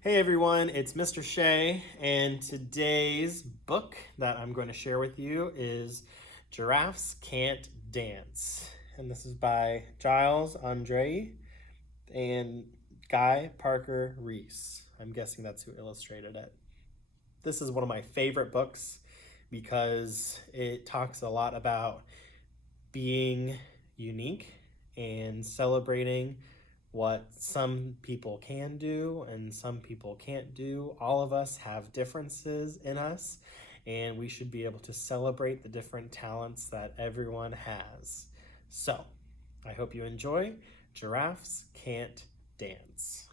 Hey everyone, it's Mr. Shea, and today's book that I'm going to share with you is Giraffes Can't Dance. And this is by Giles Andre and Guy Parker Reese. I'm guessing that's who illustrated it. This is one of my favorite books because it talks a lot about being unique and celebrating what some people can do and some people can't do. All of us have differences in us, and we should be able to celebrate the different talents that everyone has. So, I hope you enjoy Giraffes Can't Dance.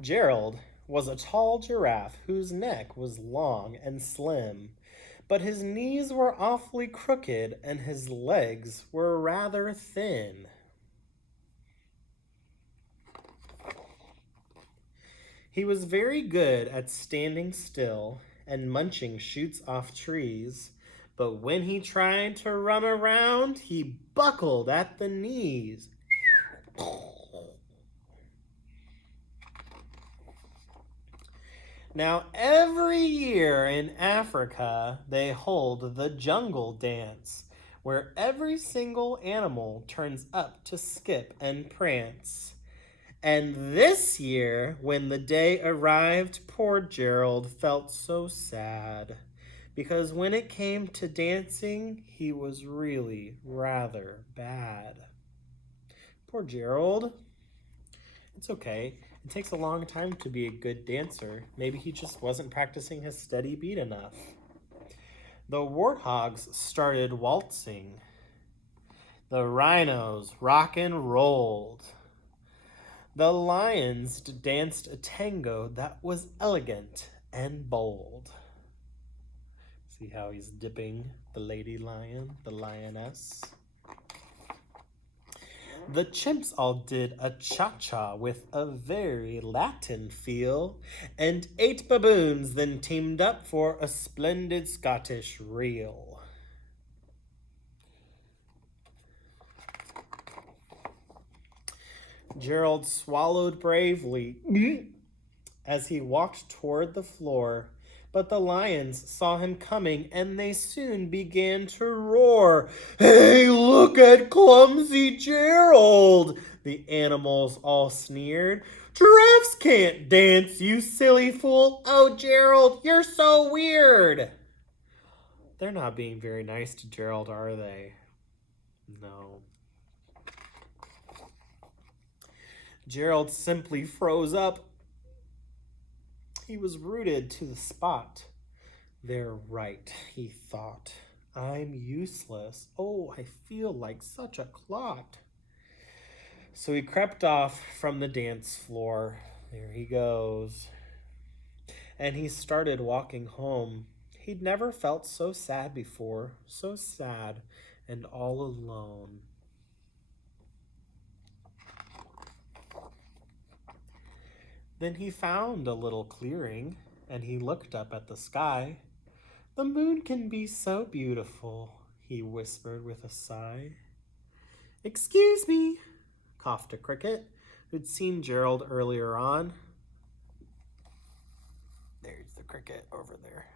Gerald was a tall giraffe whose neck was long and slim, but his knees were awfully crooked and his legs were rather thin. He was very good at standing still and munching shoots off trees, but when he tried to run around, he buckled at the knees. Now, every year in Africa, they hold the jungle dance, where every single animal turns up to skip and prance. And this year, when the day arrived, poor Gerald felt so sad, because when it came to dancing, he was really rather bad. Poor Gerald. It's okay. It takes a long time to be a good dancer. Maybe he just wasn't practicing his steady beat enough. The warthogs started waltzing. The rhinos rock and rolled. The lions danced a tango that was elegant and bold. See how he's dipping the lady lion, the lioness. The chimps all did a cha-cha with a very Latin feel, and 8 baboons then teamed up for a splendid Scottish reel. Gerald swallowed bravely as he walked toward the floor, but the lions saw him coming and they soon began to roar. "Hey, look at clumsy Gerald!" the animals all sneered. "Giraffes can't dance, you silly fool! Oh, Gerald, you're so weird!" They're not being very nice to Gerald, are they? No. Gerald simply froze up. He was rooted to the spot. "They're right," he thought. "I'm useless. Oh, I feel like such a clot." So he crept off from the dance floor. There he goes. And he started walking home. He'd never felt so sad before, so sad and all alone. Then he found a little clearing, and he looked up at the sky. "The moon can be so beautiful," he whispered with a sigh. "Excuse me," coughed a cricket who'd seen Gerald earlier on. There's the cricket over there.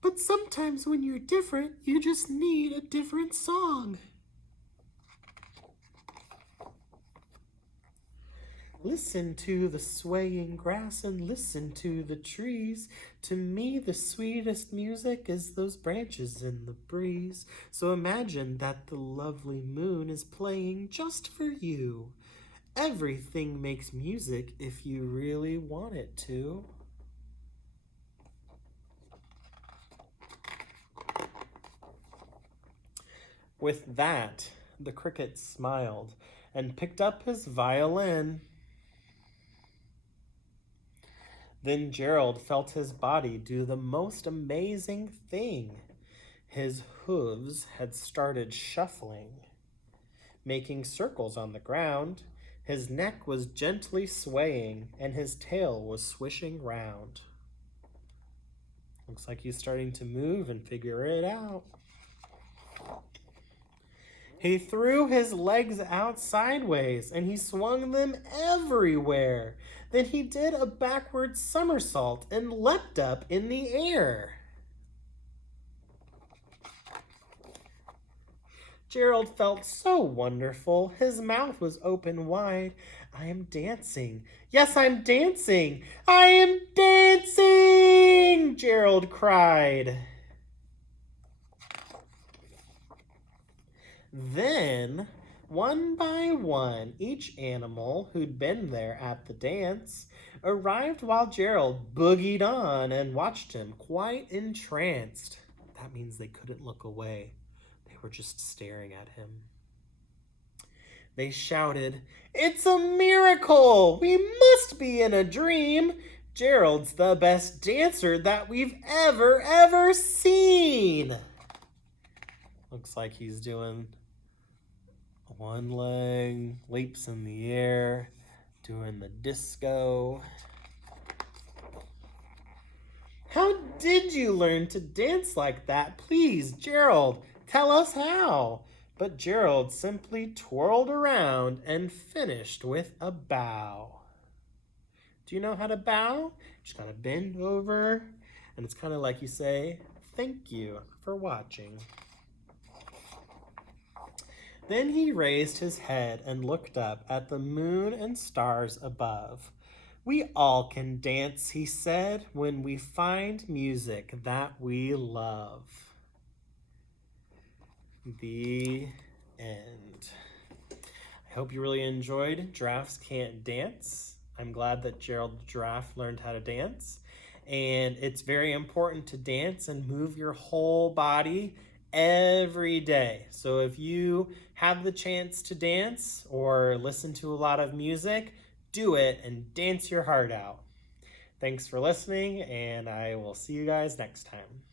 "But sometimes when you're different, you just need a different song." "Listen to the swaying grass and listen to the trees. To me, the sweetest music is those branches in the breeze. So imagine that the lovely moon is playing just for you. Everything makes music if you really want it to." With that, the cricket smiled and picked up his violin. Then Gerald felt his body do the most amazing thing. His hooves had started shuffling, making circles on the ground. His neck was gently swaying, and his tail was swishing round. Looks like he's starting to move and figure it out. He threw his legs out sideways and he swung them everywhere. Then he did a backward somersault and leapt up in the air. Gerald felt so wonderful. His mouth was open wide. I am dancing. Yes, I'm dancing. I am dancing, Gerald cried. Then, one by one, each animal who'd been there at the dance arrived while Gerald boogied on and watched him, quite entranced. That means they couldn't look away. They were just staring at him. They shouted, "It's a miracle! We must be in a dream! Gerald's the best dancer that we've ever seen!" Looks like he's doing one leg, leaps in the air, doing the disco. How did you learn to dance like that? Please, Gerald, tell us how. But Gerald simply twirled around and finished with a bow. Do you know how to bow? Just kind of bend over, and it's kind of like you say, "Thank you for watching." Then he raised his head and looked up at the moon and stars above. "We all can dance," he said, "when we find music that we love." The end. I hope you really enjoyed Giraffes Can't Dance. I'm glad that Gerald the Giraffe learned how to dance. And it's very important to dance and move your whole body every day. So if you have the chance to dance or listen to a lot of music, do it and dance your heart out. Thanks for listening, and I will see you guys next time.